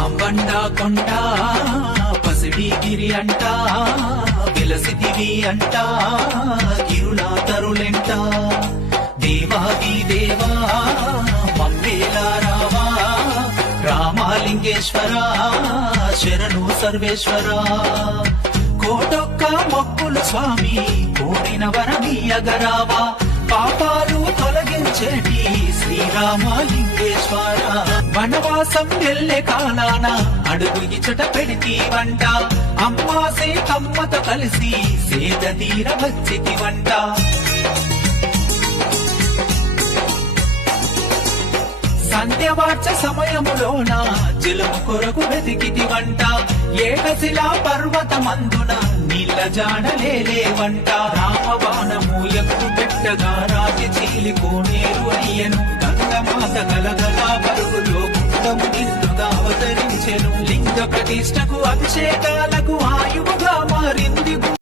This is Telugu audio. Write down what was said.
మాంబండ కొండ పసిడిగిరి అంట విలసిదివి అంట గిరులా తరులెంట దేవాది దేవా మమ్మేలా రావా రామలింగేశ్వర శరణు సర్వేశ్వర కోటొక్క మొక్కులు స్వామి కోరిన వరమీయగరావా పాపాలు తొలగించేటి శ్రీరామలింగేశ్వర వనవాసం వెళ్ళే కాలాన అడుగు ఇచ్చట పెడితీవంట అమ్మా సీతమ్మతో కలిసి సేద తీర వచ్చితివంట సంధ్యవార్చ సమయములోన జలము కొరకు వెతికితివంట ఏకశిలా పర్వతమందున నీళ్ళ జాడలేవంట రామబాణము ఎప్పుడు పెట్టగా రాజి చీలి కోనేరు అయ్యను గంగమాత గలగలా పరుగులో గుండము నిండుగా అవతరించెను లింగ ప్రతిష్టకు అభిషేకాలకు